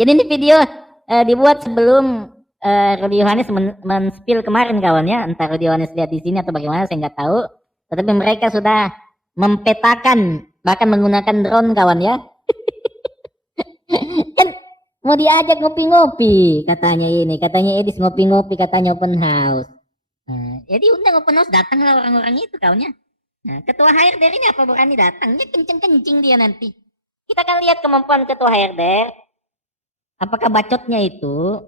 Jadi ini video dibuat sebelum Rudy Yohanes men-spill kemarin kawan ya. Entah Rudy Yohanes lihat di sini atau bagaimana saya nggak tahu. Tetapi mereka sudah mempetakan bahkan menggunakan drone kawan ya. Kan mau diajak ngopi-ngopi katanya ini, katanya Edis ngopi-ngopi, katanya open house. Nah, jadi undang open house, datanglah orang-orang itu kawannya. Nah, ketua HRD ini apa berani datang? Dia kenceng-kencing dia nanti. Kita akan lihat kemampuan ketua HRD. Apakah bacotnya itu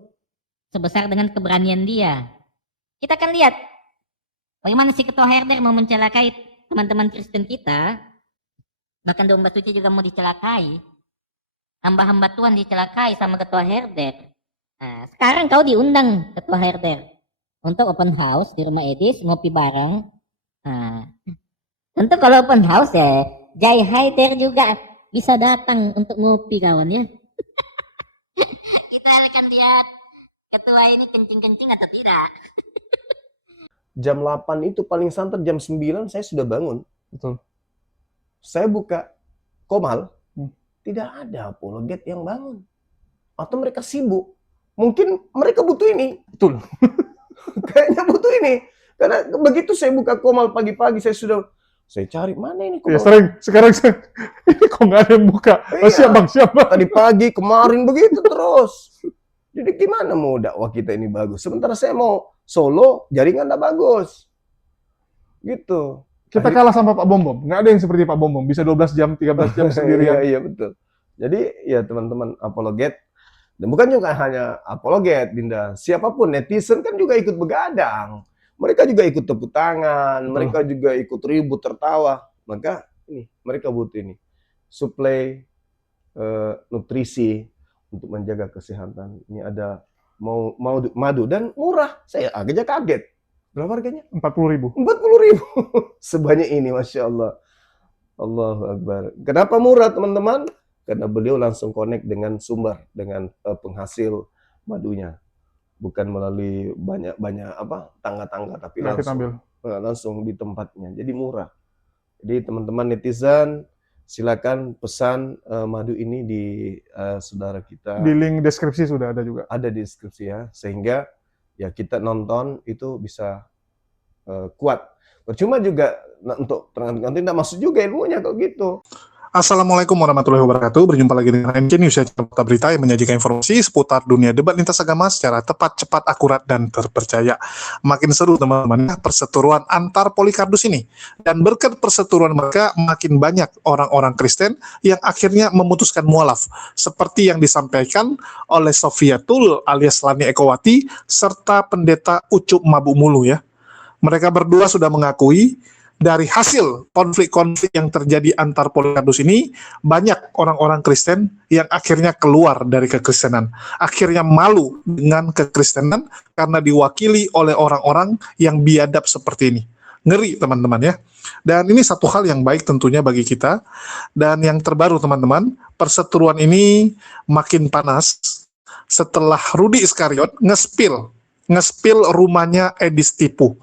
sebesar dengan keberanian dia? Kita akan lihat bagaimana si ketua HRD mau mencelakai teman-teman Kristen kita. Bahkan domba suci juga mau dicelakai. Hamba-hamba Tuhan dicelakai sama ketua herder. Nah, sekarang kau diundang ketua herder untuk open house di rumah Edis, ngopi bareng. Nah, tentu kalau open house ya, Jai Haider juga bisa datang untuk ngopi kawan ya. Kita akan lihat ketua ini kencing-kencing atau tidak. Jam 8 itu paling santer, jam 9 saya sudah bangun. Betul. Saya buka Komal, tidak ada apologet yang bangun. Atau mereka sibuk. Mungkin mereka butuh ini. Betul. Kayaknya butuh ini. Karena begitu saya buka Komal pagi-pagi, saya cari mana ini Komal. Ya sering, sekarang ini kok nggak ada yang buka. Iya. Siap bang, siap bang. Tadi pagi, kemarin begitu terus. Jadi gimana mau dakwah kita ini bagus? Sementara saya mau solo, jaringan nggak bagus. Gitu. Kita kalah sama Pak Bom Bom. Nggak ada yang seperti Pak Bom Bom. Bisa 12 jam, 13 jam sendirian. Iya, betul. Jadi ya teman-teman apologet. Dan bukan juga hanya apologet, Dinda. Siapapun, netizen kan juga ikut begadang. Mereka juga ikut tepuk tangan. Mereka juga ikut ribut, tertawa. Maka ini, mereka butuh ini. Suplai nutrisi untuk menjaga kesehatan. Ini ada madu dan murah. Saya agaknya kaget. Berapa harganya? 40.000. 40.000. Sebanyak ini, Masya Allah. Allahu Akbar. Kenapa murah, teman-teman? Karena beliau langsung connect dengan sumber, dengan penghasil madunya. Bukan melalui banyak tangga-tangga, tapi langsung di tempatnya. Jadi murah. Jadi teman-teman netizen, silakan pesan madu ini di saudara kita. Di link deskripsi sudah ada juga. Ada di deskripsi ya, sehingga ya kita nonton itu bisa kuat. Percuma juga untuk nanti tidak masuk juga ilmunya kalau gitu. Assalamualaikum warahmatullahi wabarakatuh. Berjumpa lagi dengan MC News, Carta Berita yang menyajikan informasi seputar dunia debat lintas agama secara tepat, cepat, akurat, dan terpercaya. Makin seru teman-teman perseteruan antar Polikardus ini. Dan berkat perseteruan mereka, makin banyak orang-orang Kristen yang akhirnya memutuskan mualaf. Seperti yang disampaikan oleh Sofiatul alias Lani Ekowati serta pendeta Ucup Mabuk-Mulu ya. Mereka berdua sudah mengakui dari hasil konflik-konflik yang terjadi antar Polikardus ini, banyak orang-orang Kristen yang akhirnya keluar dari kekristenan. Akhirnya malu dengan kekristenan karena diwakili oleh orang-orang yang biadab seperti ini. Ngeri teman-teman ya. Dan ini satu hal yang baik tentunya bagi kita. Dan yang terbaru teman-teman, perseteruan ini makin panas setelah Rudy Iskariot nge-spill rumahnya Edis Tipu.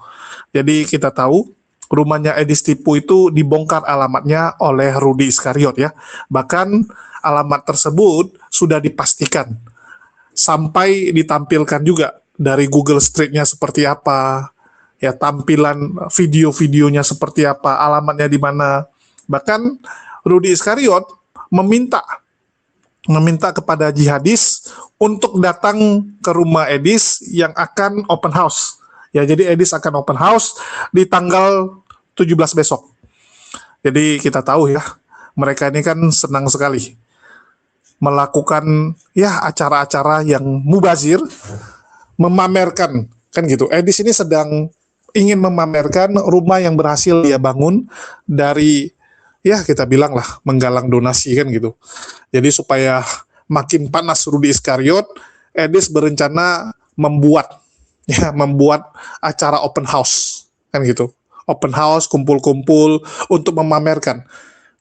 Jadi kita tahu rumahnya Edis Tipu itu dibongkar alamatnya oleh Rudy Iskariot ya. Bahkan alamat tersebut sudah dipastikan. Sampai ditampilkan juga dari Google Street-nya seperti apa, ya tampilan video-videonya seperti apa, alamatnya di mana. Bahkan Rudy Iskariot meminta kepada jihadis untuk datang ke rumah Edis yang akan open house. Ya, jadi Edis akan open house di tanggal 17 besok. Jadi kita tahu ya, mereka ini kan senang sekali melakukan ya acara-acara yang mubazir, memamerkan kan gitu. Edis ini sedang ingin memamerkan rumah yang berhasil dia bangun dari ya kita bilang lah menggalang donasi kan gitu. Jadi supaya makin panas Rudy Iskariot, Edis berencana membuat acara open house kan gitu. Open house, kumpul-kumpul untuk memamerkan.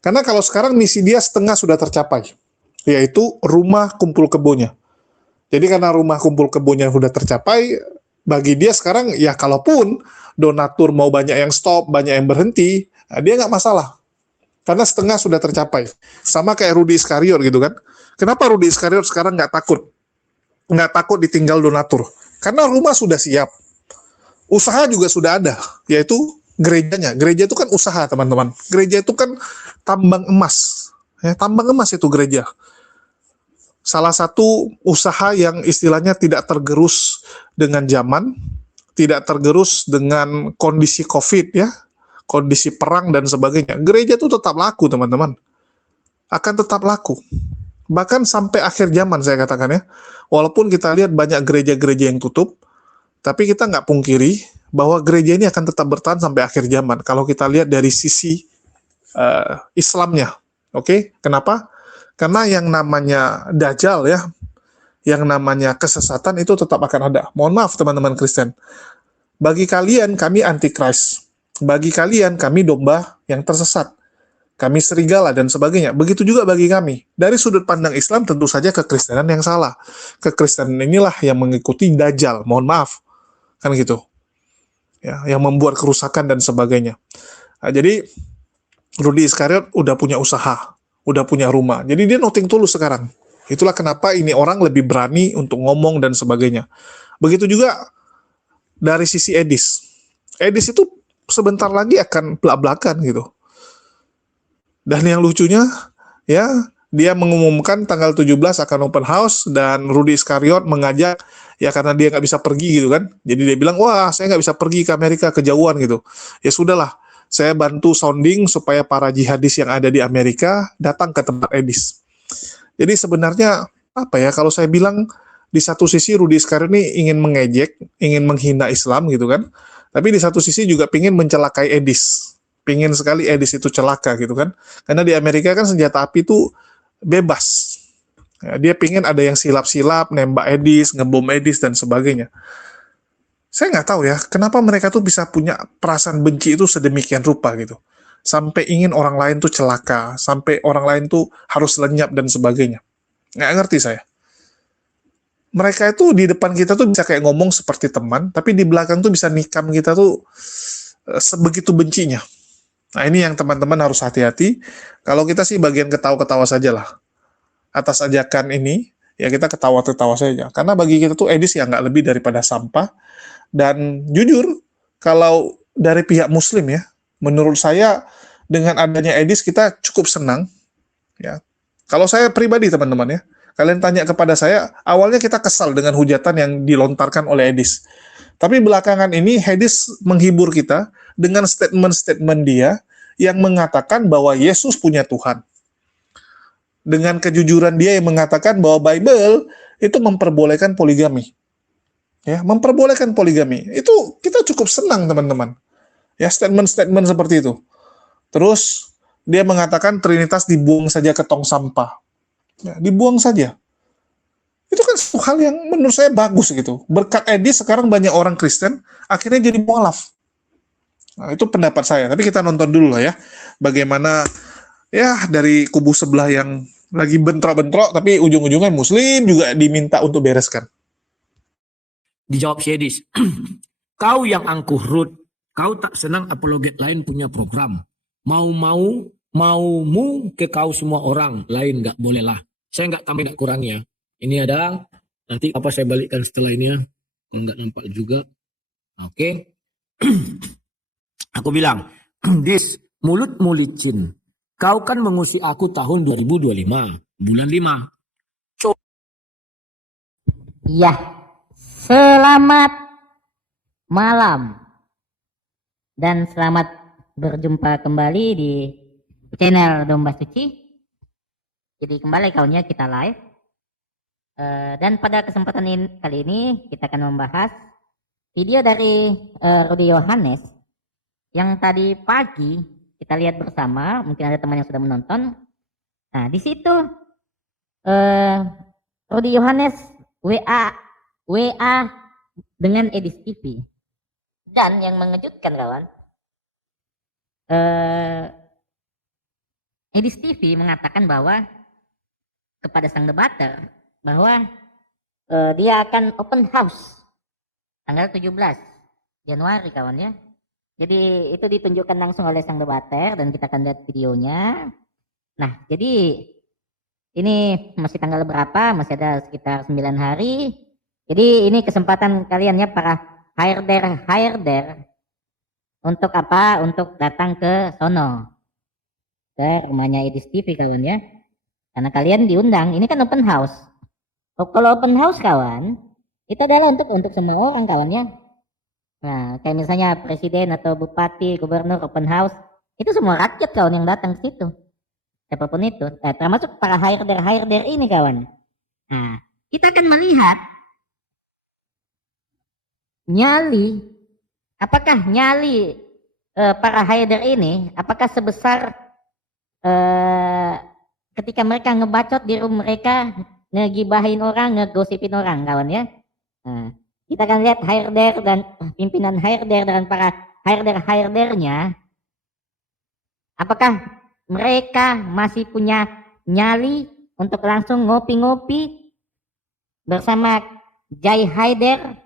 Karena kalau sekarang misi dia setengah sudah tercapai, yaitu rumah kumpul kebonya. Jadi karena rumah kumpul kebonya sudah tercapai, bagi dia sekarang ya kalaupun donatur mau banyak yang stop, banyak yang berhenti, nah dia nggak masalah. Karena setengah sudah tercapai. Sama kayak Rudy Iskariot gitu kan. Kenapa Rudi Iskariot sekarang nggak takut? Nggak takut ditinggal donatur. Karena rumah sudah siap. Usaha juga sudah ada, yaitu gerejanya. Gereja itu kan usaha, teman-teman. Gereja itu kan tambang emas. Ya, tambang emas itu gereja. Salah satu usaha yang istilahnya tidak tergerus dengan zaman, tidak tergerus dengan kondisi COVID ya, kondisi perang dan sebagainya. Gereja itu tetap laku, teman-teman. Akan tetap laku. Bahkan sampai akhir zaman saya katakan ya. Walaupun kita lihat banyak gereja-gereja yang tutup, tapi kita nggak pungkiri bahwa gereja ini akan tetap bertahan sampai akhir zaman. Kalau kita lihat dari sisi Islamnya. Oke, kenapa? Karena yang namanya Dajjal ya, yang namanya kesesatan itu tetap akan ada. Mohon maaf teman-teman Kristen. Bagi kalian kami antikris. Bagi kalian kami domba yang tersesat. Kami serigala dan sebagainya. Begitu juga bagi kami. Dari sudut pandang Islam tentu saja kekristenan yang salah. Kekristenan inilah yang mengikuti Dajjal. Mohon maaf. Kan gitu. Ya, yang membuat kerusakan dan sebagainya. Nah, jadi Rudi Iskariot udah punya usaha, udah punya rumah. Jadi dia nothing tulus sekarang. Itulah kenapa ini orang lebih berani untuk ngomong dan sebagainya. Begitu juga dari sisi Edis. Edis itu sebentar lagi akan belak-belakan gitu. Dan yang lucunya, ya, dia mengumumkan tanggal 17 akan open house dan Rudi Iskariot mengajak, ya karena dia nggak bisa pergi gitu kan. Jadi dia bilang, wah saya nggak bisa pergi ke Amerika, kejauhan gitu. Ya sudahlah. Saya bantu sounding supaya para jihadis yang ada di Amerika datang ke tempat Edis. Jadi sebenarnya apa ya, kalau saya bilang di satu sisi Rudi Iskariot ini ingin mengejek, ingin menghina Islam gitu kan. Tapi di satu sisi juga ingin mencelakai Edis. Pingin sekali Edis itu celaka gitu kan. Karena di Amerika kan senjata api itu bebas. Ya, dia pingin ada yang silap-silap, nembak Edis, ngebom Edis dan sebagainya. Saya nggak tahu ya, kenapa mereka tuh bisa punya perasaan benci itu sedemikian rupa gitu. Sampai ingin orang lain tuh celaka, sampai orang lain tuh harus lenyap dan sebagainya. Nggak ngerti saya. Mereka itu di depan kita tuh bisa kayak ngomong seperti teman, tapi di belakang tuh bisa nikam kita tuh sebegitu bencinya. Nah ini yang teman-teman harus hati-hati. Kalau kita sih bagian ketawa-ketawa saja lah. Atas ajakan ini, ya kita ketawa-ketawa saja. Karena bagi kita tuh Edis ya nggak lebih daripada sampah. Dan jujur, kalau dari pihak Muslim ya, menurut saya dengan adanya Edis kita cukup senang. Ya, kalau saya pribadi teman-teman ya, kalian tanya kepada saya, awalnya kita kesal dengan hujatan yang dilontarkan oleh Edis. Tapi belakangan ini Edis menghibur kita dengan statement-statement dia yang mengatakan bahwa Yesus punya Tuhan. Dengan kejujuran dia yang mengatakan bahwa Bible itu memperbolehkan poligami. Ya, memperbolehkan poligami. Itu kita cukup senang, teman-teman. Ya, statement-statement seperti itu. Terus dia mengatakan Trinitas dibuang saja ke tong sampah. Ya, dibuang saja. Itu kan satu hal yang menurut saya bagus gitu. Berkat Edis sekarang banyak orang Kristen akhirnya jadi mualaf. Nah, itu pendapat saya. Tapi kita nonton dulu lah ya. Bagaimana ya dari kubu sebelah yang lagi bentrok-bentrok tapi ujung-ujungnya Muslim juga diminta untuk bereskan. Dijawab si Edis, kau yang angkuh Ruth, kau tak senang apologet lain punya program. Maumu ke kau semua orang, lain nggak boleh lah. Saya nggak tambah nggak kurang ya. Ini ada, nanti apa saya balikkan setelah ini ya. Kalau nggak nampak juga. Oke. Aku bilang, Dis, mulutmu licin. Kau kan mengusik aku tahun 2025, bulan 5. Iya. Selamat malam. Dan selamat berjumpa kembali di channel Domba Suci. Jadi kembali kawannya kita live. Dan pada kesempatan kali ini kita akan membahas video dari Rudi Yohanes yang tadi pagi kita lihat bersama. Mungkin ada teman yang sudah menonton. Nah di situ Rudi Yohanes WA dengan Edis TV. Dan yang mengejutkan kawan, Edis TV mengatakan bahwa kepada sang debater bahwa dia akan open house tanggal 17 Januari kawan ya. Jadi itu ditunjukkan langsung oleh sang debater dan kita akan lihat videonya. Nah jadi ini masih tanggal berapa, masih ada sekitar 9 hari. Jadi ini kesempatan kalian ya para HRD untuk apa? Untuk datang ke sono, ke rumahnya Edis TV kawan ya. Karena kalian diundang, ini kan open house. Kalau open house kawan, itu adalah untuk semua orang kawan ya. Nah, kayak misalnya presiden atau bupati, gubernur open house, itu semua rakyat kawan yang datang ke situ. Siapapun itu, termasuk para HRD ini kawan. Nah, kita akan melihat apakah nyali para HRD ini, apakah sebesar ketika mereka ngebacot di room mereka, ngegibahin orang, ngegosipin orang kawan ya. Nah, kita akan lihat HRD dan pimpinan HRD dan para HRD-nya, apakah mereka masih punya nyali untuk langsung ngopi-ngopi bersama Jai Haider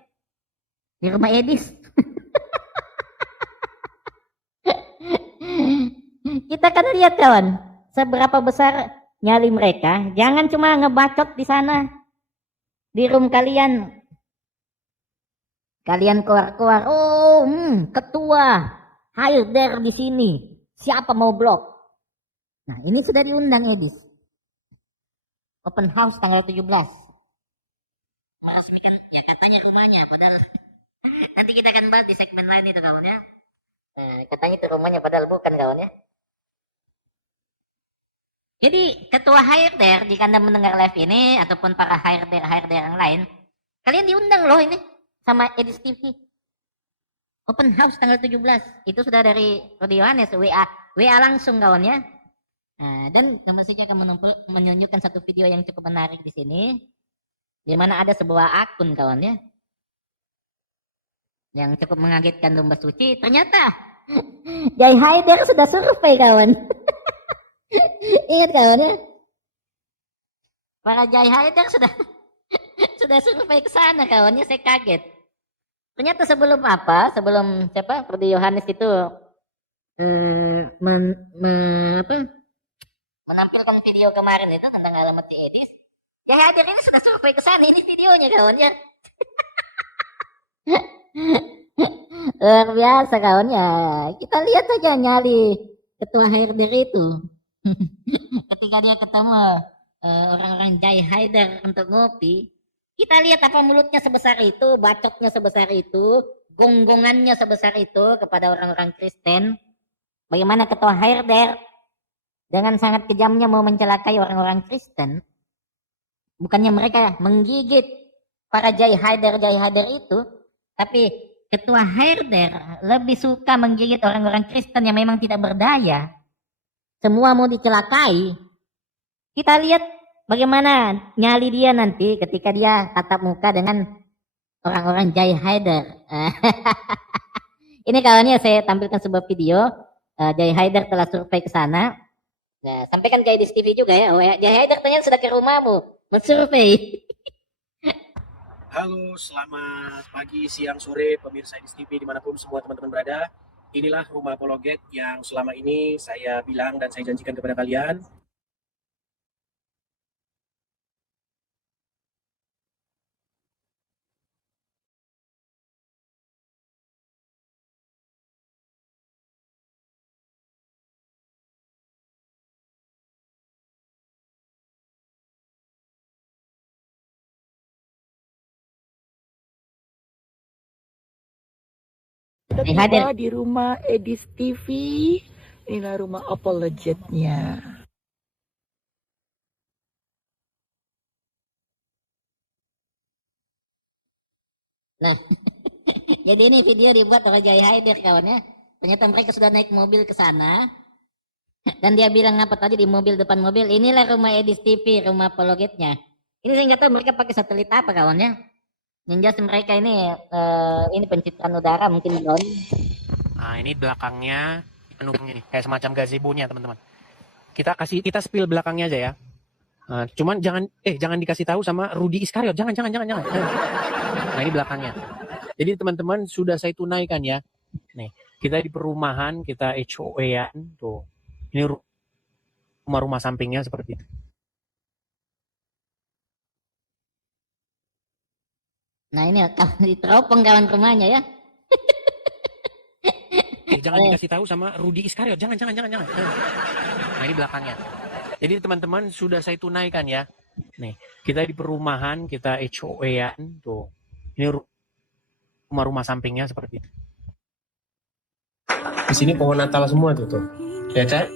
di rumah Edis. Kita akan lihat kawan, seberapa besar nyali mereka. Jangan cuma ngebacot di sana, di room kalian. Kalian keluar-keluar, ketua Haider di sini. Siapa mau blok? Nah, ini sudah diundang Edis. Open house tanggal 17. Meresmikan ya katanya rumahnya, padahal nanti kita akan bahas di segmen lain itu kawan ya. Katanya itu rumahnya, padahal bukan kawan ya. Jadi ketua HRD, jika Anda mendengar live ini ataupun para HRD yang lain, kalian diundang loh ini sama Edis TV. Open house tanggal 17. Itu sudah dari Rudi Yohanes, WA langsung kawan ya. Nah, dan nomor saja akan menunjukkan satu video yang cukup menarik di sini, di mana ada sebuah akun kawan ya, yang cukup mengagetkan domba suci. Ternyata Jai Haider sudah survei kawan. Ingat kawan ya, para Jai Haider sudah survei ke sana kawan ya. Saya kaget. Ternyata sebelum siapa Rudi Yohanes itu menampilkan video kemarin itu tentang alamat si Edis, Jai Haider ini sudah survei ke sana. Ini videonya kawan ya. Luar biasa kawan ya. Kita lihat saja nyali ketua HRD itu. Ketika dia ketemu orang-orang Jai Haider untuk ngopi, kita lihat apa mulutnya sebesar itu, bacotnya sebesar itu, gonggongannya sebesar itu kepada orang-orang Kristen. Bagaimana ketua HRD dengan sangat kejamnya mau mencelakai orang-orang Kristen. Bukannya mereka menggigit para Jai Haider itu, tapi ketua HRD lebih suka menggigit orang-orang Kristen yang memang tidak berdaya. Semua mau dicelakai. Kita lihat bagaimana nyali dia nanti ketika dia tatap muka dengan orang-orang Jai Haider. Ini kawannya saya tampilkan sebuah video. Jai Haider telah survei ke sana. Nah, sampaikan ke Edis TV juga ya. Jai Haider ternyata sudah ke rumahmu mensurvei. Halo, selamat pagi, siang, sore, pemirsa Edis TV dimanapun semua teman-teman berada. Inilah rumah apologet yang selama ini saya bilang dan saya janjikan kepada kalian. Kita tiba di rumah Edis TV. Inilah rumah apologetnya. Nah, jadi ini video dibuat oleh Jai Haider kawan ya. Ternyata mereka sudah naik mobil ke sana. Dan dia bilang apa tadi di mobil, depan mobil, inilah rumah Edis TV, rumah apologetnya. Ini saya nggak tahu mereka pakai satelit apa kawan ya. Yang jelas mereka ini pencitraan udara mungkin drone. Nah, ini belakangnya penuhnya nih, kayak semacam gazebo-nya teman-teman. Kita spill belakangnya aja ya. Nah, cuman jangan dikasih tahu sama Rudi Iskariot. Jangan. Nah, ini belakangnya. Jadi teman-teman sudah saya tunaikan ya. Nih, kita di perumahan, kita HOA-an tuh. Ini rumah-rumah sampingnya seperti itu. Nah ini kawan diteropong kawan rumahnya ya. Jangan dikasih tahu sama Rudi Iskariot. Jangan. Nah, ini belakangnya. Jadi teman-teman sudah saya tunaikan ya. Nih, kita di perumahan, kita HOA-an tuh. Ini rumah-rumah sampingnya seperti itu. Di sini pohon Natal semua tuh. Ya, Cak?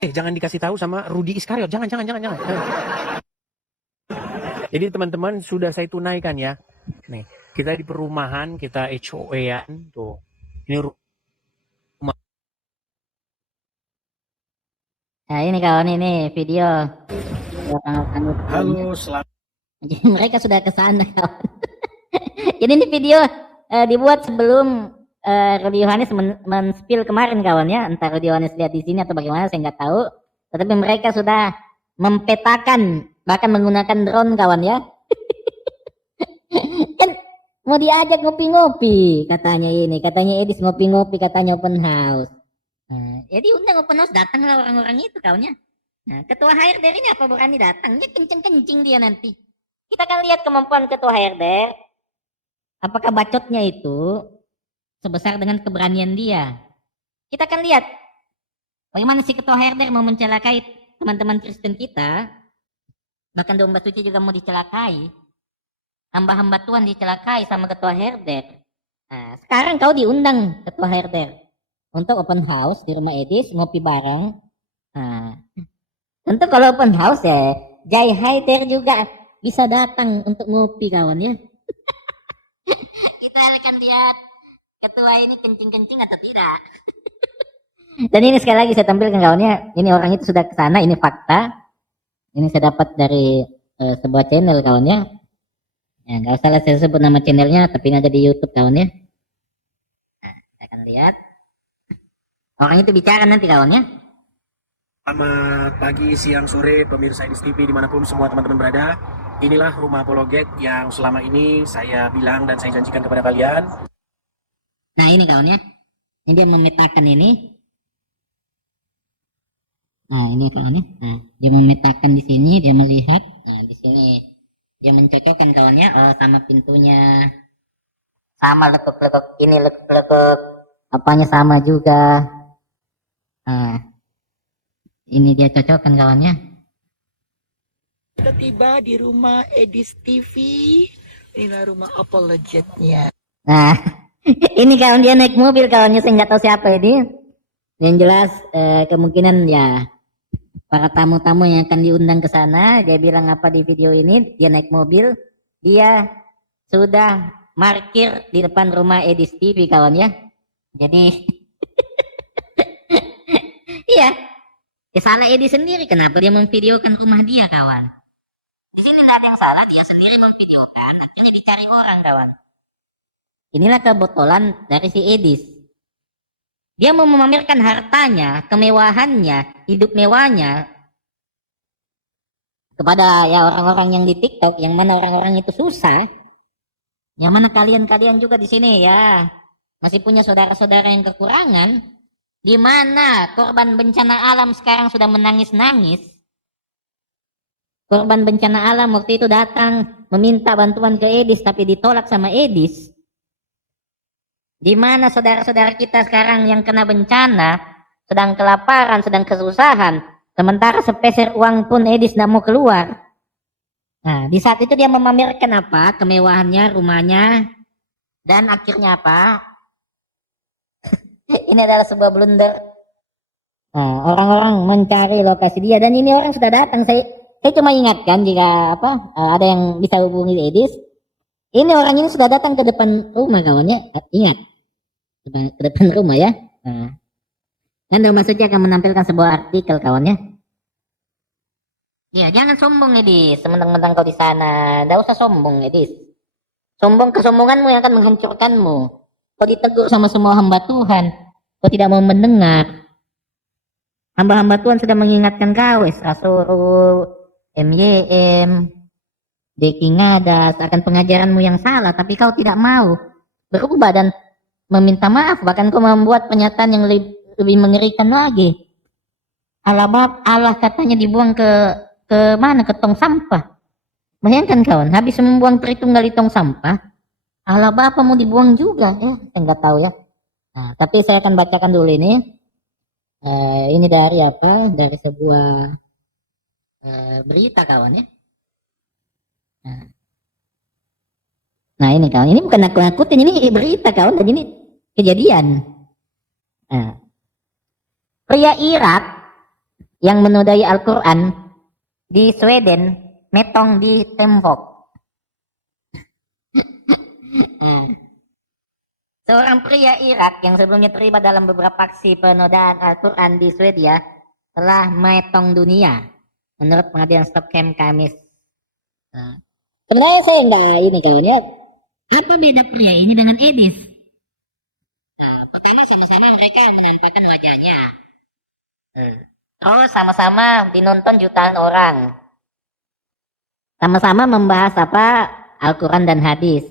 Jangan dikasih tahu sama Rudi Iskariot. Jangan. Jadi teman-teman sudah saya tunaikan ya. Nih, kita di perumahan, kita HOA-an tuh. Ini rumah. Nah ini kawan ini video. Halo, selamat. Jadi mereka sudah ke sana kawan. Jadi ini video dibuat sebelum Rudi Yohanes men-spill kemarin kawan ya. Entah Rudi Yohanes lihat di sini atau bagaimana saya nggak tahu. Tetapi mereka sudah mempetakan bahkan menggunakan drone kawan ya. Kan mau diajak ngopi-ngopi katanya ini, katanya Edis ngopi-ngopi, katanya open house. Nah, ya diundang open house, datanglah orang-orang itu kawannya. Nah, ketua HRD ini apa berani datang? Dia kencing-kencing dia nanti. Kita akan lihat kemampuan ketua HRD. Apakah bacotnya itu sebesar dengan keberanian dia? Kita akan lihat bagaimana si ketua HRD mau mencelakai teman-teman Kristen kita. Bahkan domba suci juga mau dicelakai. Hamba-hamba Tuhan dicelakai sama ketua herder. Nah, sekarang kau diundang ketua herder untuk open house di rumah Edis, ngopi bareng. Nah, tentu kalau open house ya, Jai Haider juga bisa datang untuk ngopi kawan ya. Kita akan lihat ketua ini kencing-kencing atau tidak. Dan ini sekali lagi saya tampilkan kawannya, ini orang itu sudah ke sana, ini fakta. Ini saya dapat dari sebuah channel kawannya. Ya, nggak usah lah saya sebut nama channelnya, tapi ini ada di YouTube kawan ya. Nah, kita akan lihat. Orang itu bicara nanti kawannya. Selamat pagi, siang, sore, pemirsa Edis TV dimanapun semua teman-teman berada. Inilah rumah apologet yang selama ini saya bilang dan saya janjikan kepada kalian. Nah ini kawannya. Ini dia memetakan ini. Nah ini kawannya. Nah, dia memetakan di sini, dia melihat. Nah di sini. Dia mencocokkan kawannya sama pintunya, sama lekuk-lekuk ini, lekuk-lekuk apanya sama juga. Nah, ini dia cocokkan kawannya. Sudah tiba di rumah Edis TV. Inilah rumah apologetnya. Nah, ini kawan dia naik mobil kawannya, saya nggak tahu siapa ini. Yang jelas kemungkinan ya para tamu-tamu yang akan diundang ke sana. Dia bilang apa di video ini, dia naik mobil, dia sudah parkir di depan rumah Edis TV kawan ya. Jadi iya, ya salah Edis sendiri, kenapa dia memvideokan rumah dia kawan. Di sini tidak ada yang salah, dia sendiri memvideokan, akhirnya dicari orang kawan. Inilah kebotolan dari si Edis. Dia mau memamerkan hartanya, kemewahannya, hidup mewahnya kepada ya orang-orang yang di TikTok, yang mana orang-orang itu susah, yang mana kalian-kalian juga di sini ya masih punya saudara-saudara yang kekurangan, di mana korban bencana alam sekarang sudah menangis-nangis. Korban bencana alam waktu itu datang meminta bantuan ke Edis tapi ditolak sama Edis. Di mana saudara-saudara kita sekarang yang kena bencana, sedang kelaparan, sedang kesusahan, sementara sepeser uang pun Edis tidak mau keluar. Nah, di saat itu dia memamerkan apa? Kemewahannya, rumahnya, dan akhirnya apa? Ini adalah sebuah blunder. Nah, orang-orang mencari lokasi dia, dan ini orang sudah datang. Saya cuma ingatkan jika ada yang bisa hubungi Edis. Ini orang ini sudah datang ke depan rumah kawannya, ingat, ke depan rumah ya. Nah, kan maksudnya akan menampilkan sebuah artikel kawannya. Ya jangan sombong Edis, sementang-mentang kau di sana, tidak usah sombong Edis. Sombong kesombonganmu yang akan menghancurkanmu. Kau ditegur sama semua hamba Tuhan, kau tidak mau mendengar. Hamba-hamba Tuhan sudah mengingatkan kau, Asuru, MYM, Deki Ngadas akan pengajaranmu yang salah, tapi kau tidak mau berubah dan meminta maaf, bahkan kau membuat pernyataan yang lebih mengerikan lagi. Allah katanya dibuang ke mana? Ke tong sampah. Bayangkan kawan, habis membuang Tritunggal di tong sampah, ala bapak mau dibuang juga ya, saya nggak tahu ya. Nah, tapi saya akan bacakan dulu ini. Ini dari apa? Dari sebuah berita kawan ya. Nah ini kawan, ini bukan nakut-nakutin, ini berita kawan, dan ini kejadian. Nah, pria Irak yang menodai Al-Quran di Sweden metong di tembok. Seorang pria Irak yang sebelumnya terlibat dalam beberapa aksi penodaan Al-Quran di Swedia telah metong dunia menurut pengadilan Stockholm Kamis. Sebenarnya saya enggak ini kawan ya. Apa beda pria ini dengan Edis? Nah, pertama sama-sama mereka menampakkan wajahnya. Terus sama-sama dinonton jutaan orang. Sama-sama membahas apa? Al-Quran dan hadis.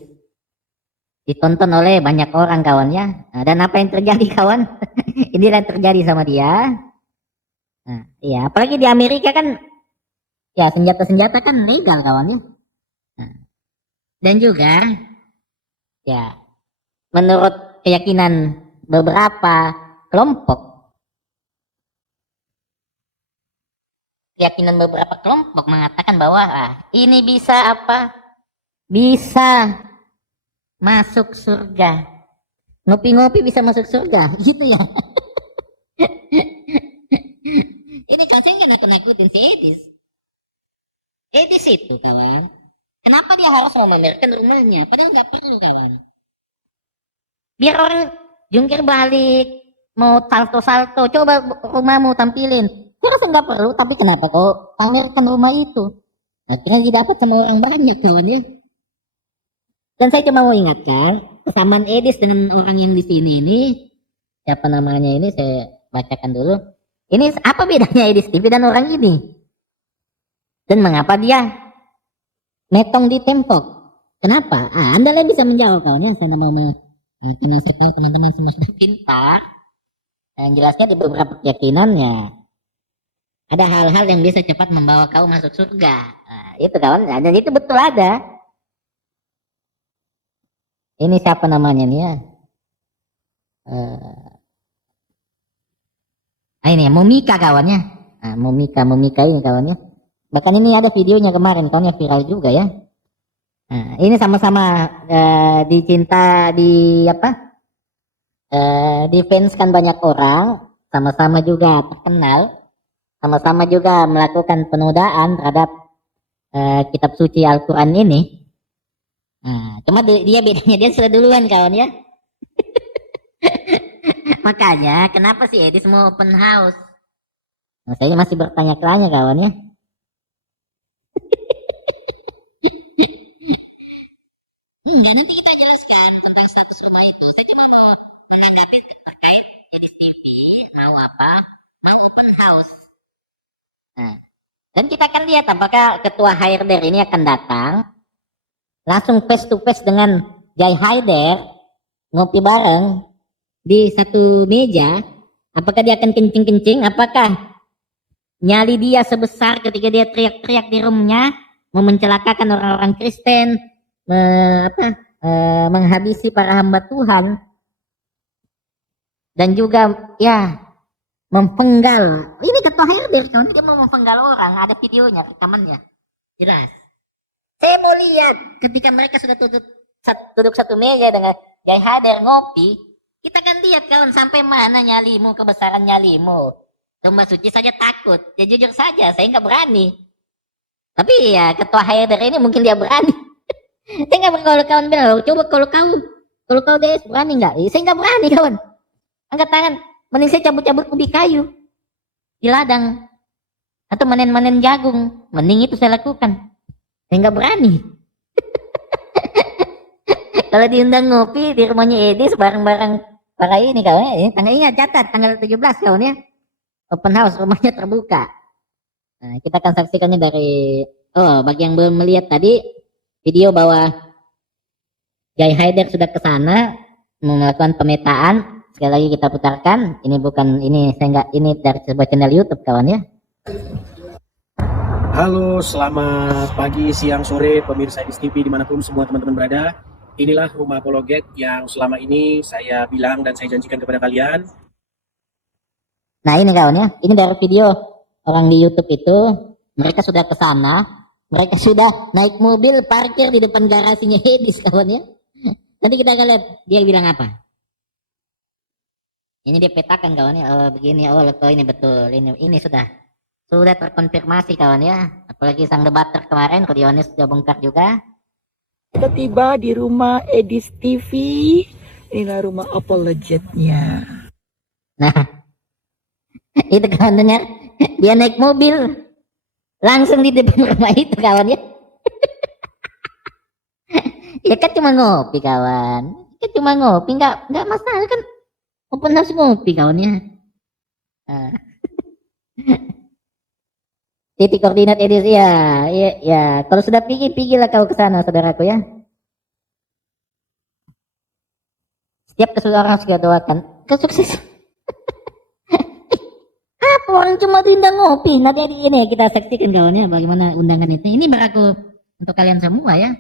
Ditonton oleh banyak orang kawan ya. Nah, dan apa yang terjadi kawan? Inilah yang terjadi sama dia. Nah, iya, apalagi di Amerika kan ya senjata-senjata kan legal kawan ya. Nah, dan juga ya menurut keyakinan beberapa kelompok mengatakan bahwa ini bisa apa? Bisa masuk surga. Ngopi-ngopi bisa masuk surga, gitu ya. Ini kan saya nggak nakut-nakutin si Edis. Edis itu kawan, kenapa dia harus memamerkan rumahnya? Padahal nggak perlu kawan. Biar orang jungkir balik, mau salto-salto, coba rumahmu tampilin. Saya rasa nggak perlu, tapi kenapa kok pamerkan rumah itu? Akhirnya didapat sama orang banyak kawan ya. Dan saya cuma mau ingatkan, kesamaan Edis dengan orang yang di sini ini, siapa namanya ini saya bacakan dulu. Ini apa bedanya Edis TV dan orang ini? Dan mengapa dia metong di tembok? Kenapa? Anda bisa menjawab kawan ya. Saya mau ngasih tahu teman-teman semua sudah pintar. Yang jelasnya di beberapa keyakinan ya ada hal-hal yang bisa cepat membawa kau masuk surga. Nah, itu kawan, dan itu betul ada. Ini siapa namanya nih ya? Ini Momika kawannya. Momika ini kawannya. Bahkan ini ada videonya kemarin, kawannya viral juga ya. Ini sama-sama dicinta difanskan banyak orang, sama-sama juga terkenal, sama-sama juga melakukan penodaan terhadap kitab suci Al-Quran ini. Cuma dia bedanya dia sudah duluan kawan ya. Makanya kenapa si Edis mau open house? Nah, saya masih bertanya-tanya kawan ya. Enggak, nanti kita jelaskan tentang status rumah itu. Saya cuma mau menanggapi terkait Edis TV mau apa? Mau open house. Nah, dan kita akan lihat apakah ketua HRD ini akan datang langsung face to face dengan Jai Haider ngopi bareng di satu meja. Apakah dia akan kencing-kencing? Apakah nyali dia sebesar ketika dia teriak-teriak di roomnya mau mencelakakan orang-orang Kristen, menghabisi para hamba Tuhan, dan juga ya mempenggal. Ini ketua HRD dia mau mempenggal orang. Ada videonya, rekamannya jelas. Saya mau lihat ketika mereka sudah duduk satu meja dengan Jai Haider ngopi, kita akan lihat kawan sampai mana nyalimu, kebesaran nyalimu. Domba suci saja takut. Ya jujur saja, saya nggak berani. Tapi ya ketua Haider ini mungkin dia berani. Saya nggak berani. Kalau kawan bilang, coba kalau kau DS berani nggak? Saya nggak berani kawan. Angkat tangan, mending saya cabut-cabut ubi kayu di ladang atau manen-manen jagung. Mending itu saya lakukan. Saya nggak berani. Kalau diundang ngopi di rumahnya Edis bareng-bareng para ini kawan ya. Tanggal ingat catat tanggal 17 kawan ya. Open house, rumahnya terbuka. Nah, kita akan saksikannya dari bagi yang belum melihat tadi video bahwa Jai Haider sudah ke sana melakukan pemetaan. Sekali lagi kita putarkan. Ini dari sebuah channel YouTube kawan ya. Halo, selamat pagi, siang, sore, pemirsa Edis TV dimanapun semua teman-teman berada. Inilah rumah Apologet yang selama ini saya bilang dan saya janjikan kepada kalian. Nah ini kawan ya, ini dari video orang di YouTube itu, mereka sudah ke sana, mereka sudah naik mobil parkir di depan garasinya Edis kawan ya. Nanti kita akan lihat dia bilang apa. Ini dia petakan kawan ya, oh begini, oh leto ini betul, ini sudah terkonfirmasi kawan ya. Apalagi sang debater kemarin, Rudionis sudah bongkar juga. Kita tiba di rumah Edis TV. Inilah rumah Apologetnya. Nah, itu kawan dengar, dia naik mobil langsung di depan rumah itu kawan ya. Ya kan cuma ngopi kawan, kan cuma ngopi, nggak masalah kan, open house ngopi kawan ya. Nah. Titik koordinat Edis ya. Kalau sudah pergilah kau ke sana saudaraku ya. Setiap keseluruhan sudah doakan kesuksesan. Apa orang cuma diundang ngopi? Nanti ini kita saksikan kawan ya bagaimana undangan itu. Ini berlaku untuk kalian semua ya.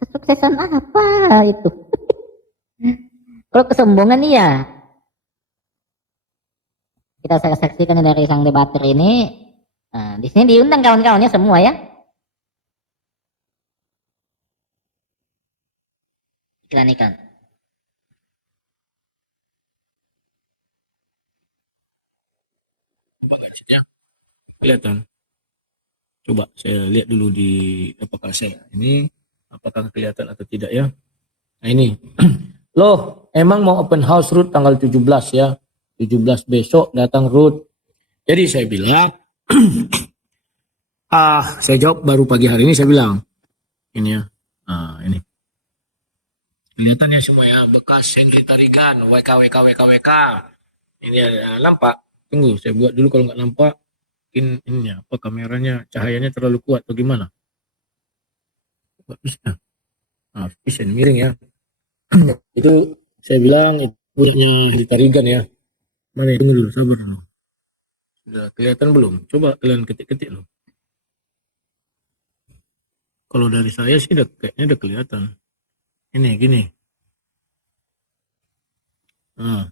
Kesuksesan apa itu? Kalau kesombongan iya. Kita saksikan dari sang debater ini. Nah, di sini diundang kawan-kawannya semua ya. Iklan. Nampak nggak chatnya? Kelihatan. Coba saya lihat dulu di apakah saya ini apakah kelihatan atau tidak ya. Nah ini. Loh, emang mau open house Ruth tanggal 17 ya. 17 besok datang Ruth. Jadi saya bilang saya jawab baru pagi hari ini saya bilang ini ya. Ini. Kelihatan ya semua ya, bekas Henry Tarigan, WK. Ini ada nampak. Tunggu, saya buat dulu kalau nggak nampak. Ini apa kameranya, cahayanya terlalu kuat atau gimana? Bisa. Bisa miring ya. Itu saya bilang itu Henry Tarigan ya. Mana tunggu dulu, sabar dulu. Sudah kelihatan belum? Coba kalian ketik-ketik loh. Kalau dari saya sih kayaknya udah kelihatan. Ini gini. Ya.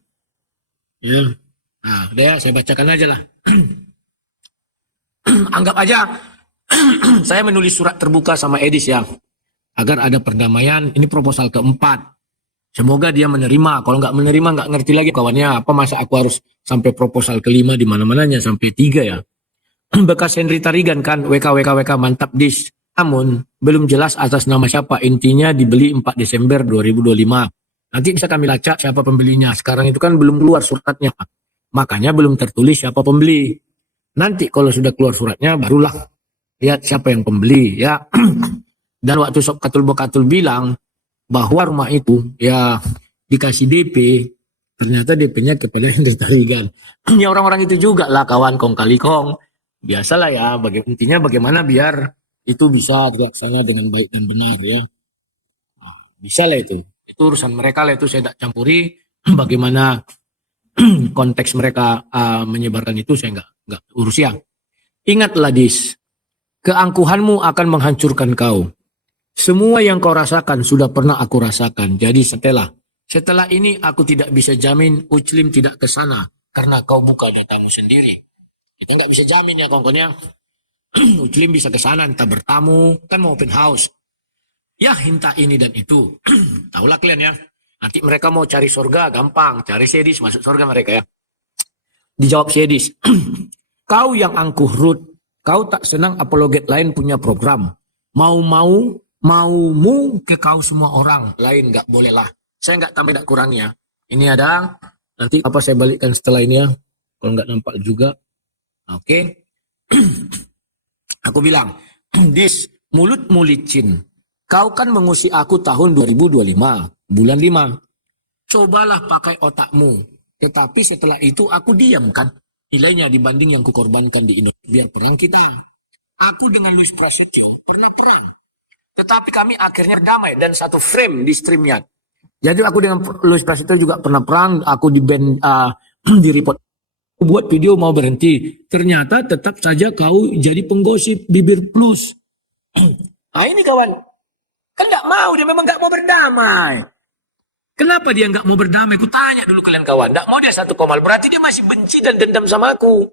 Udah ya, saya bacakan aja lah. Anggap aja saya menulis surat terbuka sama Edis ya. Agar ada perdamaian, ini proposal keempat. Semoga dia menerima. Kalau nggak menerima, nggak ngerti lagi kawannya. Apa masa aku harus sampai proposal kelima di mana-mananya sampai 3 ya. Bekas Henry Tarigan kan, WK mantap dis. Namun, belum jelas atas nama siapa. Intinya dibeli 4 Desember 2025. Nanti bisa kami lacak siapa pembelinya. Sekarang itu kan belum keluar suratnya. Makanya belum tertulis siapa pembeli. Nanti kalau sudah keluar suratnya, barulah lihat siapa yang pembeli ya. Dan waktu Sob Katul bilang, bahwa rumah itu ya dikasih DP, ternyata DP-nya kepada Henry Tarigan. Ya orang-orang itu juga lah kawan kong kali kong. Biasalah ya, intinya bagaimana biar itu bisa dilaksana dengan baik dan benar ya. Bisa lah itu. Itu urusan mereka lah, itu saya tidak campuri. Bagaimana konteks mereka menyebarkan itu saya nggak urus ya. Ingatlah dis, keangkuhanmu akan menghancurkan kau. Semua yang kau rasakan sudah pernah aku rasakan. Jadi setelah ini aku tidak bisa jamin Uclim tidak ke sana karena kau buka datamu sendiri. Kita nggak bisa jamin ya kawan-kawan. Uclim bisa ke sana entah bertamu, kan mau open house. Ya entah ini dan itu. Tahulah kalian ya. Nanti mereka mau cari surga gampang, cari Sedis masuk surga mereka ya. Dijawab Sedis. Kau yang angkuh Ruth, kau tak senang apologet lain punya program. Maumu ke kau semua orang lain nggak boleh lah. Saya nggak tambah nggak kurangnya. Ini ada nanti apa saya balikkan setelah ini ya. Kalau nggak nampak juga, oke. Aku bilang, dis mulutmu licin. Kau kan mengusik aku tahun 2025 bulan 5. Cobalah pakai otakmu. Tetapi setelah itu aku diam kan. Nilainya dibanding yang kukorbankan di Indonesia biar perang kita. Aku dengan Luis Prasetyo pernah perang. Tetapi kami akhirnya damai dan satu frame di streamnya. Jadi aku dengan Luis Prasetyo juga pernah perang. Aku di band di report buat video mau berhenti. Ternyata tetap saja kau jadi penggosip bibir plus. Nah ini kawan, kan nggak mau, dia memang nggak mau berdamai. Kenapa dia nggak mau berdamai? Ku tanya dulu kalian kawan, nggak mau dia satu komal, berarti dia masih benci dan dendam sama aku.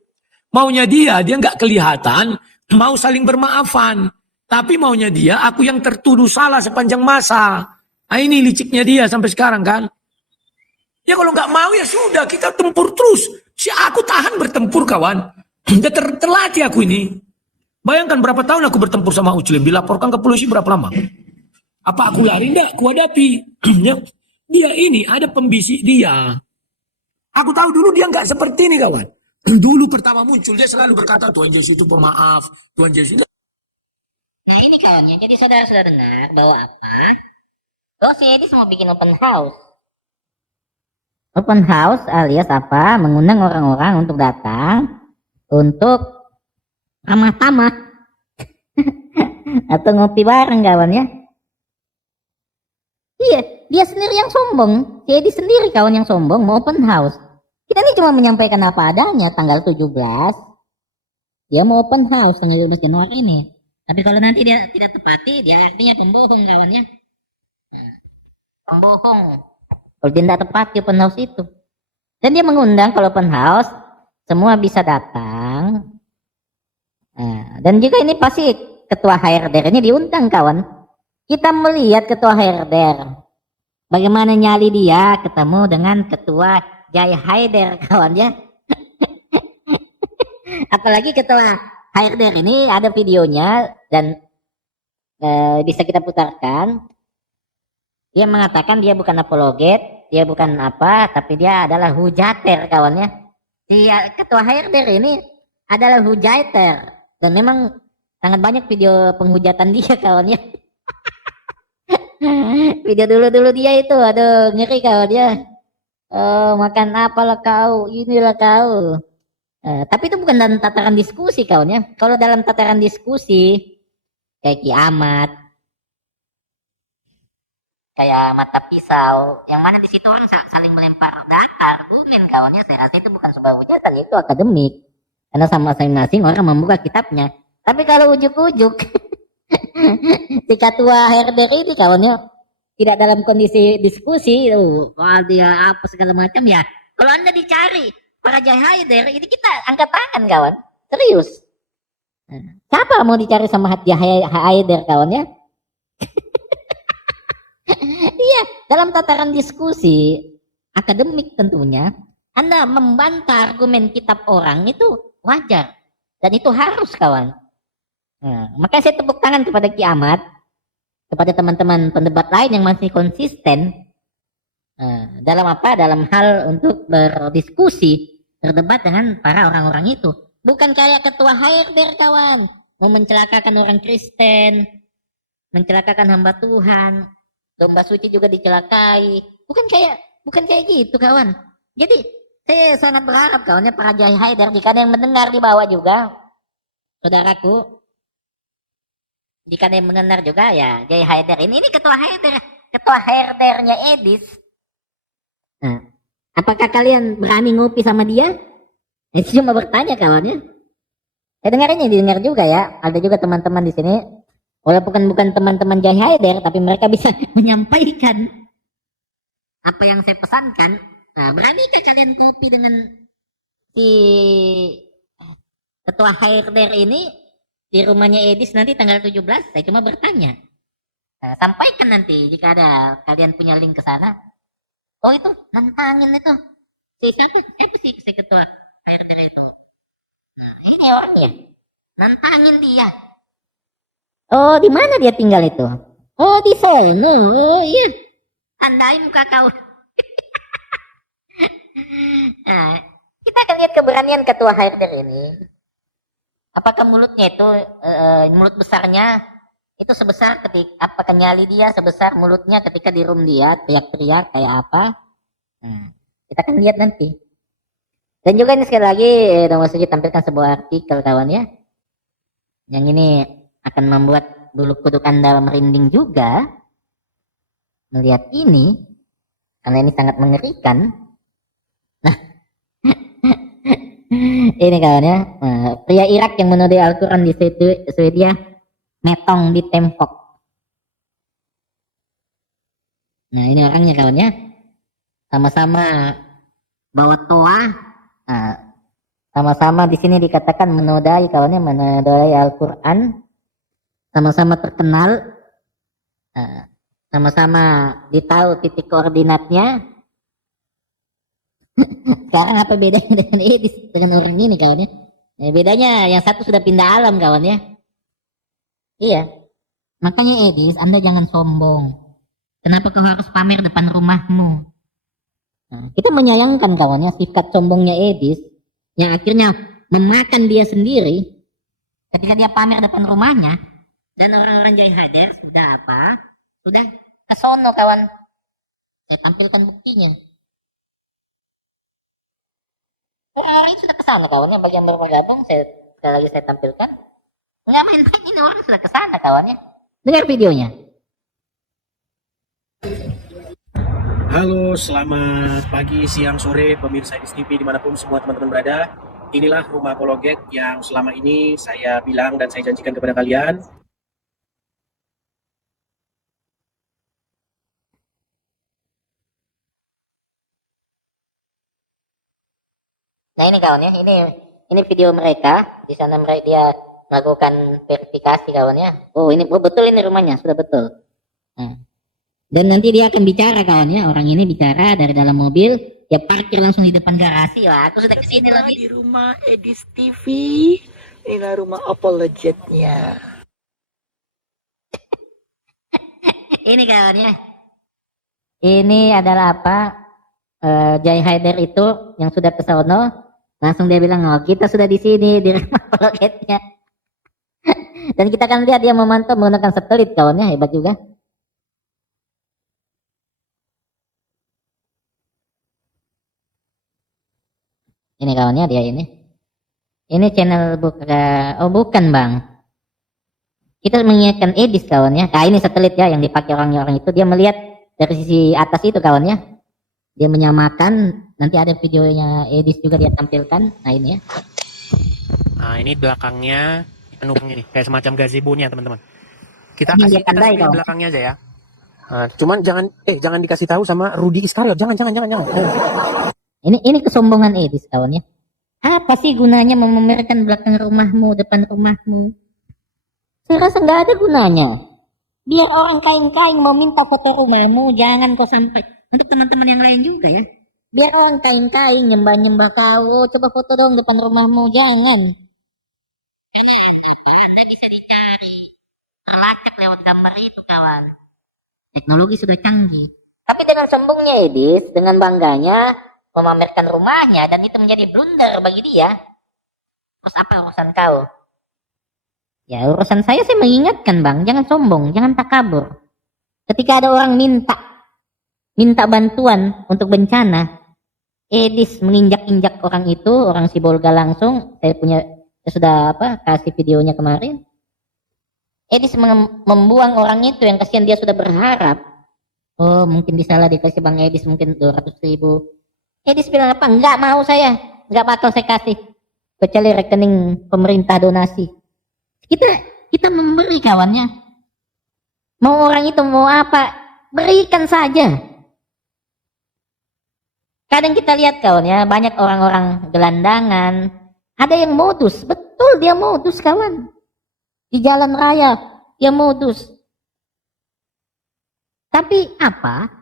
Maunya dia nggak kelihatan, mau saling bermaafan. Tapi maunya dia, aku yang tertuduh salah sepanjang masa. Nah ini liciknya dia sampai sekarang kan. Ya kalau nggak mau ya sudah, kita tempur terus. Si aku tahan bertempur kawan. Udah terlatih aku ini. Bayangkan berapa tahun aku bertempur sama Uclim. Dilaporkan ke polisi berapa lama. Apa aku lari? Enggak, aku hadapi. Ya. Dia ini ada pembisik dia. Aku tahu dulu dia nggak seperti ini kawan. Dulu pertama muncul dia selalu berkata Tuan Yesus itu pemaaf. Tuan Yesus itu. Nah ini kawannya, jadi saudara sudah dengar bahwa apa? Bahwa si Edis mau bikin open house. Open house alias apa? Mengundang orang-orang untuk datang untuk ramah tamah atau ngopi bareng kawan ya. Iya, dia sendiri yang sombong. Si Edi sendiri kawan yang sombong mau open house. Kita ini cuma menyampaikan apa adanya tanggal 17. Dia mau open house tanggal 17 Januari ini. Tapi kalau nanti dia tidak tepati, dia artinya pembohong kawan ya. Pembohong. Kalau dia tidak tepati open house itu. Dan dia mengundang kalau open house, semua bisa datang. Dan juga ini pasti ketua HRD-nya diundang kawan. Kita melihat ketua HRD. Bagaimana nyali dia ketemu dengan ketua Jai Haider kawan ya. Apalagi ketua HRD ini ada videonya dan bisa kita putarkan. Dia mengatakan dia bukan apologet, dia bukan apa, tapi dia adalah hujater kawannya. Si ketua HRD ini adalah hujater dan memang sangat banyak video penghujatan dia kawannya. Video dulu dia itu, aduh ngeri kawan ya. Makan apalah kau, inilah kau. Tapi itu bukan dalam tataran diskusi kawan ya. Kalau dalam tataran diskusi kayak kiamat, kayak mata pisau, yang mana di situ orang saling melempar data argumen kawannya, saya rasa itu bukan sebuah hujatan, itu akademik karena sama masing-masing orang membuka kitabnya. Tapi kalau ujuk-ujuk si ketua HRD ini kawannya tidak dalam kondisi diskusi, dia apa segala macam ya. Kalau Anda dicari para Jai Haider, ini kita angkat tangan kawan, serius. Siapa mau dicari sama Jai Haider kawannya? Iya, dalam tataran diskusi akademik tentunya, Anda membantah argumen kitab orang itu wajar dan itu harus kawan. Maka saya tepuk tangan kepada kiamat, kepada teman-teman pendebat lain yang masih konsisten dalam apa? Dalam hal untuk berdiskusi, berdebat dengan para orang-orang itu. Bukan kayak ketua HRD kawan, mau mencelakakan orang Kristen, mencelakakan hamba Tuhan. Domba suci juga dicelakai. Bukan kayak gitu kawan. Jadi saya sangat berharap kawannya para Jai Haider, jika ada yang mendengar di bawah juga, saudaraku, jika ada yang mendengar juga ya Jai Haider ini ketua Haider, ketua HRD-nya Edis. Apakah kalian berani ngopi sama dia? Itu cuma bertanya kawannya. Dengarnya didengar juga ya. Ada juga teman-teman di sini. Walaupun bukan teman-teman Jai Haider, tapi mereka bisa menyampaikan apa yang saya pesankan. Beranikah kalian kopi dengan si ketua HRD ini di rumahnya Edis nanti tanggal 17? Saya cuma bertanya. Sampaikan nanti jika ada kalian punya link ke sana. Oh itu, nantangin itu. Siapa sih si ketua HRD itu? Ini orangnya. Nantangin dia. Oh, di mana dia tinggal itu? Oh, di sono. Oh, iya. Tandai muka kau. Nah, kita akan lihat keberanian ketua HRD ini. Apakah mulutnya itu, mulut besarnya itu sebesar apakah nyali dia sebesar mulutnya ketika di room dia teriak-teriak kayak apa? Kita akan lihat nanti. Dan juga ini sekali lagi, Dong Suji tampilkan sebuah artikel kawan ya. Yang ini akan membuat bulu kuduk Anda merinding juga melihat ini, karena ini sangat mengerikan. Nah, Ini kawan ya, pria Irak yang menodai Al-Quran di Swedia metong di tembok. Nah ini orangnya kawan ya, sama-sama bawa toa, sama-sama di sini dikatakan menodai kawannya, menodai Al-Quran, sama-sama terkenal, sama-sama ditahu titik koordinatnya. Sekarang apa bedanya dengan Edis dengan orang ini kawan ya? Bedanya yang satu sudah pindah alam kawan ya. Iya. Makanya Edis, Anda jangan sombong. Kenapa kau harus pamer depan rumahmu? Nah, kita menyayangkan kawannya sifat sombongnya Edis yang akhirnya memakan dia sendiri ketika dia pamer depan rumahnya, dan orang-orang Jai Hader sudah apa? Sudah kesono kawan. Saya tampilkan buktinya. Orang ini sudah kesana kawannya, bagian bergabung sekali lagi saya tampilkan. Nggak main-main, ini orang sudah kesana kawannya. Dengar videonya. Halo, selamat pagi, siang, sore, pemirsa Edis TV dimanapun semua teman-teman berada. Inilah rumah apologet yang selama ini saya bilang dan saya janjikan kepada kalian. Nah ini kawan ya, ini video mereka. Di sana mereka dia melakukan verifikasi kawan ya. Oh ini betul, ini rumahnya sudah betul. Nah. Dan nanti dia akan bicara kawan ya, orang ini bicara dari dalam mobil, dia parkir langsung di depan garasi. Wah aku sudah kesini Kita lagi. di rumah Edis TV. Inilah rumah apologetnya. Ini kawan ya. Ini adalah apa? Jai Haidar itu yang sudah ke sono, langsung dia bilang, oh kita sudah di sini di rumah apologetnya. Dan kita akan lihat dia memantau menggunakan satelit kawan ya, hebat juga. Ini kawannya dia ini. Ini channel bukan bang. Kita mengingatkan Edis kawannya. Nah ini satelit ya yang dipakai orang-orang itu. Dia melihat dari sisi atas itu kawannya. Dia menyamakan. Nanti ada videonya Edis juga dia tampilkan. Nah ini ya. Nah ini belakangnya penuhnya nih, kayak semacam gazebo-nya teman-teman. Kita Ini kasih dia tandai, spill kawan. belakangnya aja ya. Nah, cuman jangan dikasih tahu sama Rudi Iskariot. Jangan. Ini kesombongan Edis kawannya. Apa sih gunanya memamerkan belakang rumahmu, depan rumahmu? Saya rasa nggak ada gunanya. Biar orang kain-kain mau minta foto rumahmu, jangan kau sampai. Untuk teman-teman yang lain juga ya. Biar orang kain-kain nyembah-nyembah kau, "Oh, coba foto dong depan rumahmu, jangan. Karena apa? Anda bisa dicari. Terlacak lewat gambar itu kawan. Teknologi sudah canggih. Tapi dengan sombongnya Edis, dengan bangganya memamerkan rumahnya, dan itu menjadi blunder bagi dia. Terus apa urusan kau? Ya urusan saya mengingatkan bang, jangan sombong, jangan takabur. Ketika ada orang minta bantuan untuk bencana, Edis menginjak-injak orang itu, orang Sibolga langsung. Saya sudah kasih videonya kemarin. Edis membuang orang itu yang kasihan, dia sudah berharap. Oh mungkin bisalah dikasih bang Edis mungkin 200.000. Edis bilang apa? Enggak mau saya, enggak bakal saya kasih. Kecuali rekening pemerintah donasi. Kita memberi kawannya. Mau orang itu mau apa, berikan saja. Kadang kita lihat kawan ya, banyak orang-orang gelandangan. Ada yang modus, betul dia modus kawan. Di jalan raya, dia modus. Tapi apa?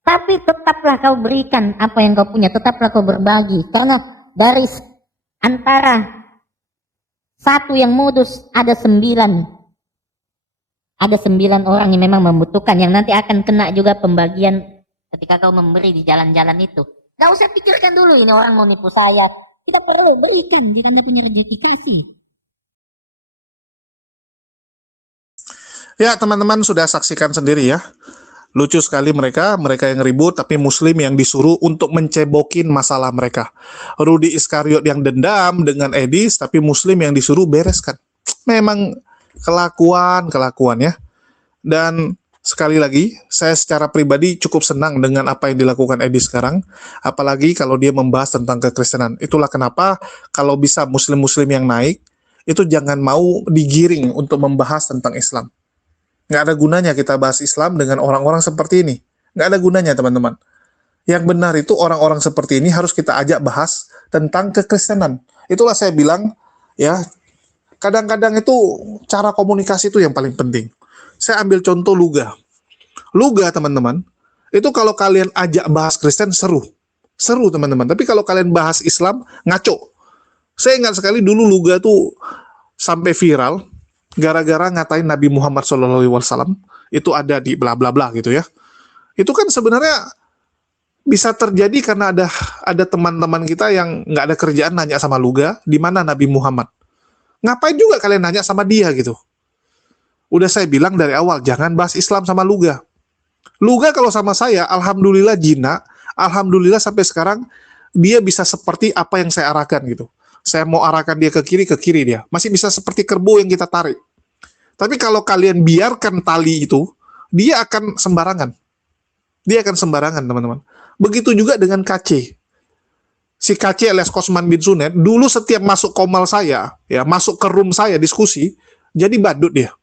Tapi tetaplah kau berikan apa yang kau punya, tetaplah kau berbagi. Karena dari antara satu yang modus ada 9. Ada 9 orang yang memang membutuhkan, yang nanti akan kena juga pembagian ketika kau memberi di jalan-jalan itu. Gak usah pikirkan dulu ini orang mau nipu saya. Kita perlu berikan, jika Anda punya rezeki kasih. Ya, teman-teman sudah saksikan sendiri ya. Lucu sekali mereka yang ribut, tapi Muslim yang disuruh untuk mencebokin masalah mereka. Rudi Iskariot yang dendam dengan Edis, tapi Muslim yang disuruh bereskan. Memang kelakuan ya. Dan Sekali lagi, saya secara pribadi cukup senang dengan apa yang dilakukan Edi sekarang, apalagi kalau dia membahas tentang kekristenan. Itulah kenapa kalau bisa muslim-muslim yang naik, itu jangan mau digiring untuk membahas tentang Islam. Nggak ada gunanya kita bahas Islam dengan orang-orang seperti ini. Nggak ada gunanya, teman-teman. Yang benar itu orang-orang seperti ini harus kita ajak bahas tentang kekristenan. Itulah saya bilang, ya, kadang-kadang itu cara komunikasi itu yang paling penting. Saya ambil contoh Luga. Luga, teman-teman, itu kalau kalian ajak bahas Kristen, seru. Seru, teman-teman. Tapi kalau kalian bahas Islam, ngaco. Saya ingat sekali dulu Luga tuh sampai viral, gara-gara ngatain Nabi Muhammad SAW, itu ada di bla bla bla gitu ya. Itu kan sebenarnya bisa terjadi karena ada teman-teman kita yang nggak ada kerjaan nanya sama Luga, di mana Nabi Muhammad. Ngapain juga kalian nanya sama dia gitu? Udah saya bilang dari awal, jangan bahas Islam sama Luga. Luga kalau sama saya, alhamdulillah jinak, alhamdulillah sampai sekarang dia bisa seperti apa yang saya arahkan gitu. Saya mau arahkan dia ke kiri dia. Masih bisa seperti kerbau yang kita tarik. Tapi kalau kalian biarkan tali itu, dia akan sembarangan. Dia akan sembarangan, teman-teman. Begitu juga dengan KC. Si KC alias Kosman bin Sunet, dulu setiap masuk komal saya, ya masuk ke room saya diskusi, jadi badut dia.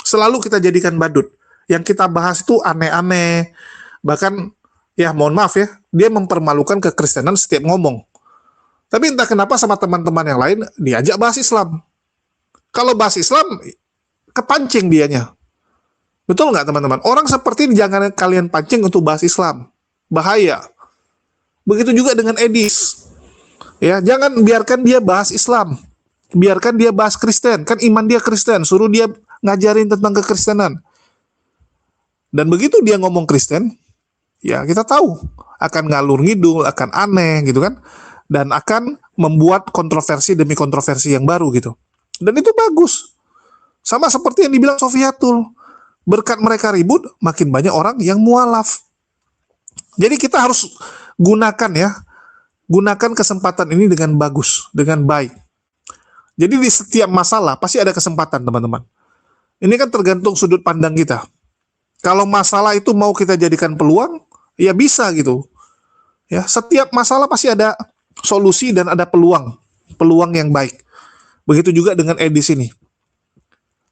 Selalu kita jadikan badut. Yang kita bahas itu aneh-aneh. Bahkan, ya mohon maaf ya, dia mempermalukan kekristenan setiap ngomong. Tapi entah kenapa sama teman-teman yang lain, diajak bahas Islam. Kalau bahas Islam, kepancing dianya. Betul nggak teman-teman? Orang seperti ini jangan kalian pancing untuk bahas Islam. Bahaya. Begitu juga dengan Edis. Ya, jangan biarkan dia bahas Islam. Biarkan dia bahas Kristen. Kan iman dia Kristen, suruh dia ngajarin tentang kekristenan. Dan begitu dia ngomong Kristen, ya kita tahu akan ngalur ngidul, akan aneh gitu kan, dan akan membuat kontroversi demi kontroversi yang baru gitu. Dan itu bagus. Sama seperti yang dibilang Sofiatul, berkat mereka ribut, makin banyak orang yang mualaf. Jadi kita harus gunakan kesempatan ini dengan bagus, dengan baik. Jadi di setiap masalah pasti ada kesempatan, teman-teman. Ini kan tergantung sudut pandang kita. Kalau masalah itu mau kita jadikan peluang, ya bisa gitu. Ya, setiap masalah pasti ada solusi dan ada peluang yang baik. Begitu juga dengan Edis ini.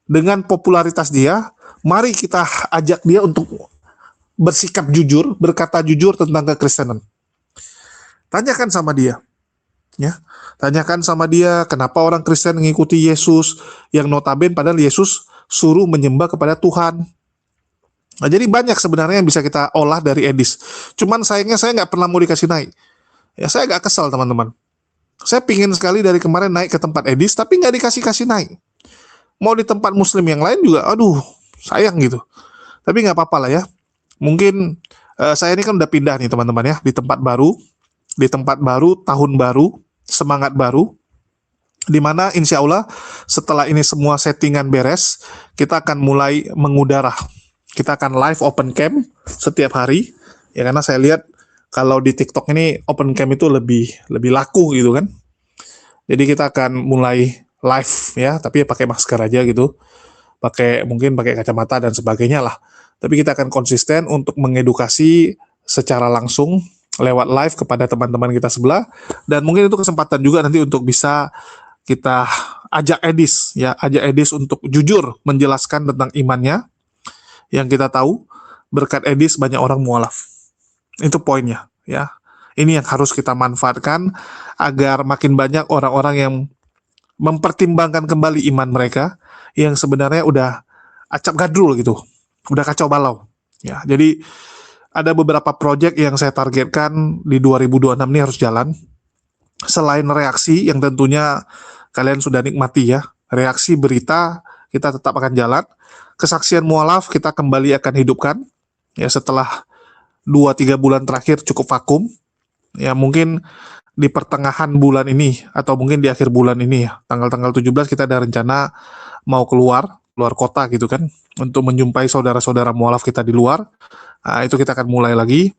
Dengan popularitas dia, mari kita ajak dia untuk bersikap jujur, berkata jujur tentang kekristenan. Tanyakan sama dia. Ya, tanyakan sama dia kenapa orang Kristen mengikuti Yesus yang notabene padahal Yesus suruh menyembah kepada Tuhan. Nah, jadi banyak sebenarnya yang bisa kita olah dari Edis. Cuman sayangnya saya nggak pernah mau dikasih naik. Ya saya agak kesal teman-teman. Saya pingin sekali dari kemarin naik ke tempat Edis, tapi nggak dikasih naik. Mau di tempat Muslim yang lain juga, aduh sayang gitu. Tapi nggak apa-apa lah ya. Mungkin saya ini kan udah pindah nih teman-teman ya, di tempat baru, tahun baru, semangat baru. Dimana insya Allah setelah ini semua settingan beres, kita akan mulai mengudara. Kita akan live open cam setiap hari, ya karena saya lihat kalau di TikTok ini open cam itu lebih laku gitu kan. Jadi kita akan mulai live ya, tapi ya pakai masker aja gitu, mungkin pakai kacamata dan sebagainya lah. Tapi kita akan konsisten untuk mengedukasi secara langsung lewat live kepada teman-teman kita sebelah, dan mungkin itu kesempatan juga nanti untuk bisa kita ajak Edis untuk jujur menjelaskan tentang imannya. Yang kita tahu berkat Edis banyak orang mualaf. Itu poinnya ya. Ini yang harus kita manfaatkan agar makin banyak orang-orang yang mempertimbangkan kembali iman mereka yang sebenarnya udah acap gadrul gitu. Udah kacau balau. Ya, jadi ada beberapa proyek yang saya targetkan di 2026 ini harus jalan. Selain reaksi yang tentunya kalian sudah nikmati ya. Reaksi berita kita tetap akan jalan. Kesaksian mualaf kita kembali akan hidupkan ya setelah 2-3 bulan terakhir cukup vakum ya, mungkin di pertengahan bulan ini atau mungkin di akhir bulan ini ya, tanggal 17 kita ada rencana mau keluar kota gitu kan, untuk menjumpai saudara-saudara mualaf kita di luar. Nah, itu kita akan mulai lagi.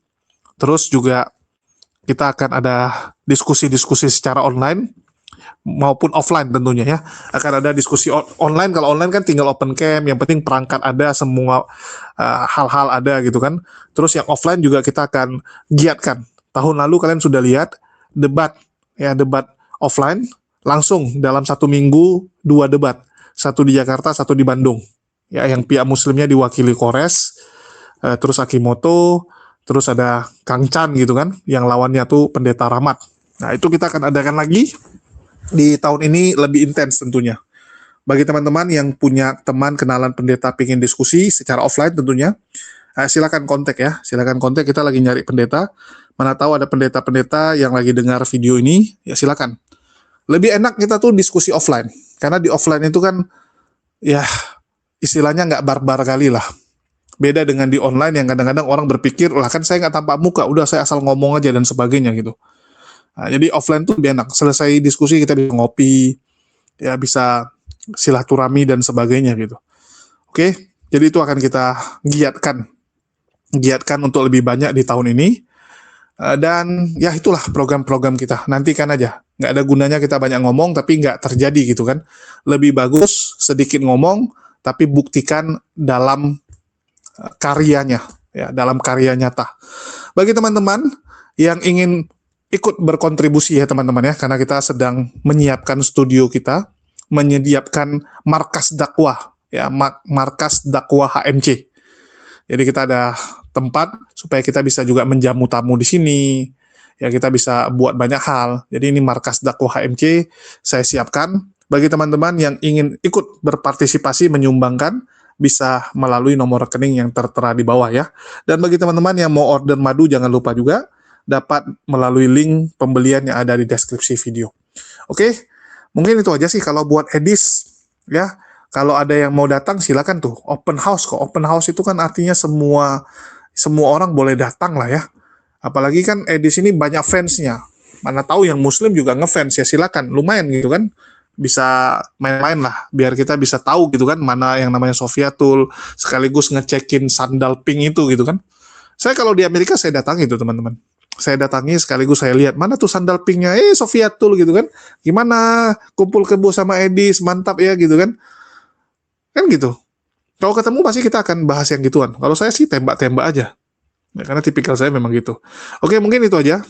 Terus juga kita akan ada diskusi-diskusi secara online maupun offline tentunya ya. Akan ada diskusi online. Kalau online kan tinggal open cam, yang penting perangkat ada, semua hal-hal ada gitu kan. Terus yang offline juga kita akan giatkan. Tahun lalu kalian sudah lihat debat offline langsung dalam 1 minggu 2 debat. 1 di Jakarta, 1 di Bandung. Ya, yang pihak muslimnya diwakili Kores, terus Akimoto, terus ada Kang Chan gitu kan, yang lawannya tuh Pendeta Rahmat. Nah, itu kita akan adakan lagi di tahun ini lebih intens tentunya. Bagi teman-teman yang punya teman kenalan pendeta pingin diskusi secara offline tentunya, silakan kontak ya. Silakan kontak, kita lagi nyari pendeta. Mana tahu ada pendeta-pendeta yang lagi dengar video ini, ya silakan. Lebih enak kita tuh diskusi offline. Karena di offline itu kan, ya istilahnya nggak barbar kali lah. Beda dengan di online yang kadang-kadang orang berpikir, lah kan saya nggak tampak muka, udah saya asal ngomong aja dan sebagainya gitu. Nah, jadi offline tuh lebih enak. Selesai diskusi kita bisa ngopi, ya bisa silaturahmi dan sebagainya gitu. Oke, jadi itu akan kita giatkan untuk lebih banyak di tahun ini. Dan ya itulah program-program kita. Nantikan aja. Nggak ada gunanya kita banyak ngomong tapi nggak terjadi gitu kan. Lebih bagus sedikit ngomong tapi buktikan dalam karyanya, ya, dalam karya nyata. Bagi teman-teman yang ingin ikut berkontribusi ya teman-teman ya, karena kita sedang menyiapkan studio kita, menyediakan markas dakwah, ya, markas dakwah HMC. Jadi kita ada tempat supaya kita bisa juga menjamu tamu di sini, ya kita bisa buat banyak hal. Jadi ini markas dakwah HMC saya siapkan. Bagi teman-teman yang ingin ikut berpartisipasi menyumbangkan, bisa melalui nomor rekening yang tertera di bawah ya. Dan bagi teman-teman yang mau order madu, jangan lupa juga dapat melalui link pembelian yang ada di deskripsi video. Oke, mungkin itu aja sih kalau buat edis ya. Kalau ada yang mau datang silakan tuh, open house kok. Open house itu kan artinya semua orang boleh datang lah ya. Apalagi kan edis ini banyak fansnya. Mana tahu yang muslim juga ngefans ya, silakan. Lumayan gitu kan. Bisa main-main lah, biar kita bisa tahu gitu kan, mana yang namanya Sofiatul, sekaligus ngecekin sandal pink itu gitu kan. Saya kalau di Amerika saya datangi tuh teman-teman. Saya datangi sekaligus saya lihat, mana tuh sandal pinknya, Sofiatul gitu kan. Gimana kumpul kebo sama Edis, mantap ya gitu kan. Kan gitu. Kalau ketemu pasti kita akan bahas yang gituan. Kalau saya sih tembak-tembak aja. Ya, karena tipikal saya memang gitu. Oke, mungkin itu aja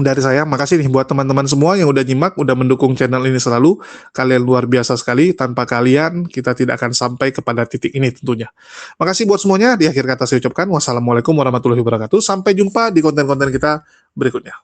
dari saya. Makasih nih buat teman-teman semua yang udah nyimak, udah mendukung channel ini selalu. Kalian luar biasa sekali. Tanpa kalian, kita tidak akan sampai kepada titik ini tentunya. Makasih buat semuanya. Di akhir kata saya ucapkan wassalamualaikum warahmatullahi wabarakatuh. Sampai jumpa di konten-konten kita berikutnya.